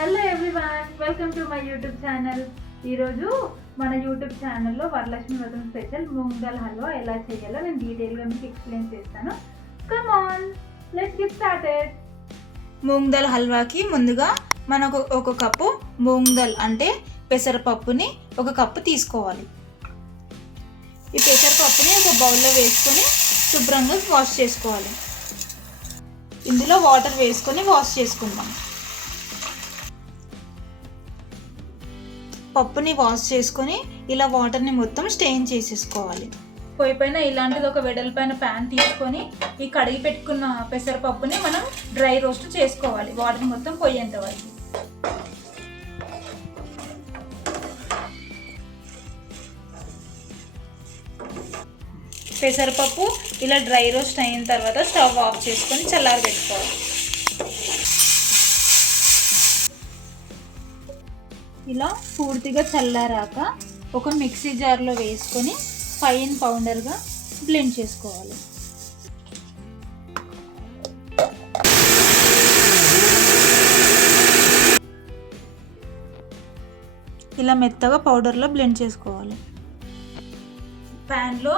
Hello everyone welcome to my YouTube channel ఈరోజు మన YouTube ఛానల్లో వరలక్ష్మి వ్రతం స్పెషల్ మూంగల్ హల్వా ఎలా చేయాలో నేను డీటెయిల్గా మీకు ఎక్స్ప్లెయిన్ చేస్తాను. Come on let's get started మూంగల్ హల్వాకి ముందుగా మనకు ఒక కప్పు మూంగల్ అంటే పెసరపప్పుని ఒక కప్పు తీసుకోవాలి. ఈ పెసరపప్పుని ఒక బౌల్లో వేసుకొని శుభ్రంగా వాష్ చేసుకోవాలి. ఇందులో వాటర్ వేసుకొని వాష్ చేసుకుందాం. పప్పుని వాష్ చేసుకొని ఇలా వాటర్ని మొత్తం స్టెయిన్ చేసేసుకోవాలి. పొయ్యి పైన ఇలాంటిది ఒక వెడల్పైన ప్యాన్ తీసుకొని ఈ కడిగి పెట్టుకున్న పెసరపప్పుని మనం డ్రై రోస్ట్ చేసుకోవాలి వాటర్ మొత్తం పోయేంత వరకు. పెసరపప్పు ఇలా డ్రై రోస్ట్ అయిన తర్వాత స్టవ్ ఆఫ్ చేసుకొని చల్లారి ఇలా పూర్తిగా చల్లారాక ఒక మిక్సీ జార్లో వేసుకొని ఫైన్ పౌడర్గా బ్లెండ్ చేసుకోవాలి. ఇలా మెత్తగా పౌడర్లో బ్లెండ్ చేసుకోవాలి. ప్యాన్లో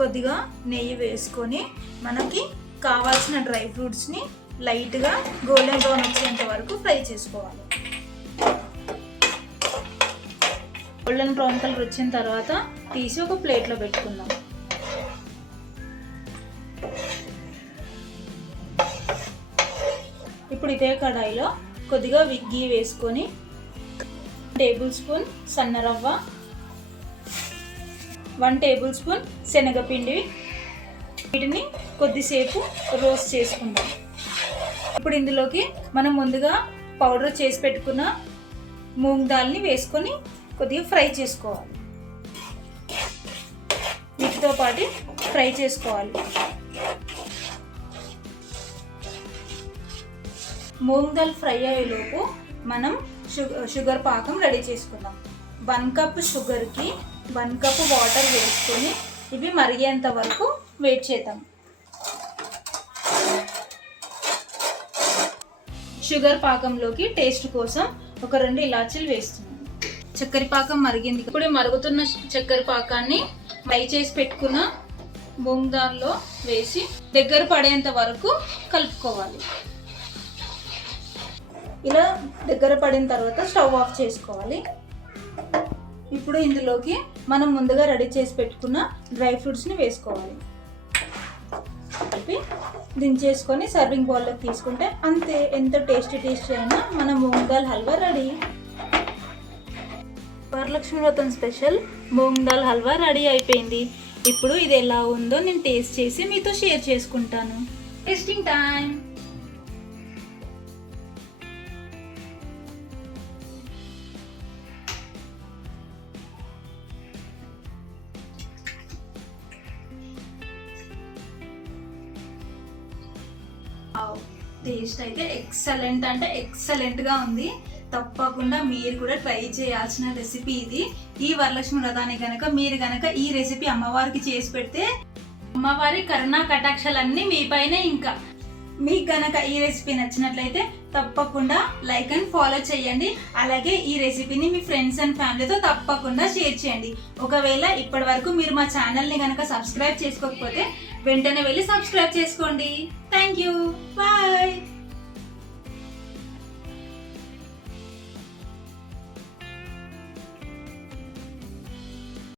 కొద్దిగా నెయ్యి వేసుకొని మనకి కావాల్సిన డ్రై ఫ్రూట్స్ని లైట్గా గోల్డెన్ బ్రౌన్ వచ్చేంత వరకు ఫ్రై చేసుకోవాలి. గోల్డెన్ బ్రౌన్ కలర్ వచ్చిన తర్వాత తీసి ఒక ప్లేట్లో పెట్టుకుందాం. ఇప్పుడు ఇదే కడాయిలో కొద్దిగా విగ్గి వేసుకొని టేబుల్ స్పూన్ సన్న రవ్వ వన్ టేబుల్ స్పూన్ శనగపిండి వీటిని కొద్దిసేపు రోస్ట్ చేసుకుందాం. ఇప్పుడు ఇందులోకి మనం ముందుగా పౌడర్ చేసి పెట్టుకున్న మూంగ్ దాల్ని వేసుకొని కొద్దిగా ఫ్రై చేసుకోవాలి. వీటితో పాటు ఫ్రై చేసుకోవాలి. మూంగ్ దాల్ ఫ్రై అయ్యేలోపు మనం షుగర్ షుగర్ పాకం రెడీ చేసుకుందాం. వన్ కప్ షుగర్కి వన్ కప్ వాటర్ వేసుకొని ఇవి మరిగేంత వరకు వెయిట్ చేద్దాం. షుగర్ పాకంలోకి టేస్ట్ కోసం ఒక రెండు ఇలాచీలు వేస్తాం చక్కెర పాకం మరిగింది. ఇప్పుడు మరుగుతున్న చక్కెర పాకాన్ని ఫ్రై చేసి పెట్టుకున్న మూంగ్ వేసి దగ్గర పడేంత వరకు కలుపుకోవాలి. ఇలా దగ్గర పడిన తర్వాత స్టవ్ ఆఫ్ చేసుకోవాలి. ఇప్పుడు ఇందులోకి మనం ముందుగా రెడీ చేసి పెట్టుకున్న డ్రై ఫ్రూట్స్ని వేసుకోవాలి. కలిపి దించేసుకొని సర్వింగ్ బౌల్లోకి తీసుకుంటే అంతే ఎంత టేస్టీ టేస్టీ అయినా మన moong halwa ready. Varalakshmi Vratham special. Moong dal halwa ready అయిపోయింది. ఇప్పుడు ఇది ఎలా ఉందో నేను టేస్ట్ చేసి మీతో షేర్ చేసుకుంటాను. టేస్టింగ్ టైం టేస్ట్ అయితే ఎక్సలెంట్ అంటే ఎక్సలెంట్గా ఉంది. తప్పకుండా మీరు కూడా ట్రై చేయాల్సిన రెసిపీ ఇది. ఈ వరలక్ష్మి వ్రతాన్ని కనుక మీరు కనుక ఈ రెసిపీ అమ్మవారికి చేసి పెడితే అమ్మవారి కరుణా కటాక్షలన్నీ మీ పైన ఇంకా. మీకు గనక ఈ రెసిపీ నచ్చినట్లయితే తప్పకుండా లైక్ అండ్ ఫాలో చేయండి. అలాగే ఈ రెసిపీని మీ ఫ్రెండ్స్ అండ్ ఫ్యామిలీతో తప్పకుండా షేర్ చేయండి. ఒకవేళ ఇప్పటి వరకు మీరు మా ఛానల్ని కనుక సబ్స్క్రైబ్ చేసుకోకపోతే వెంటనే వెళ్ళి సబ్స్క్రైబ్ చేసుకోండి. Thank you bye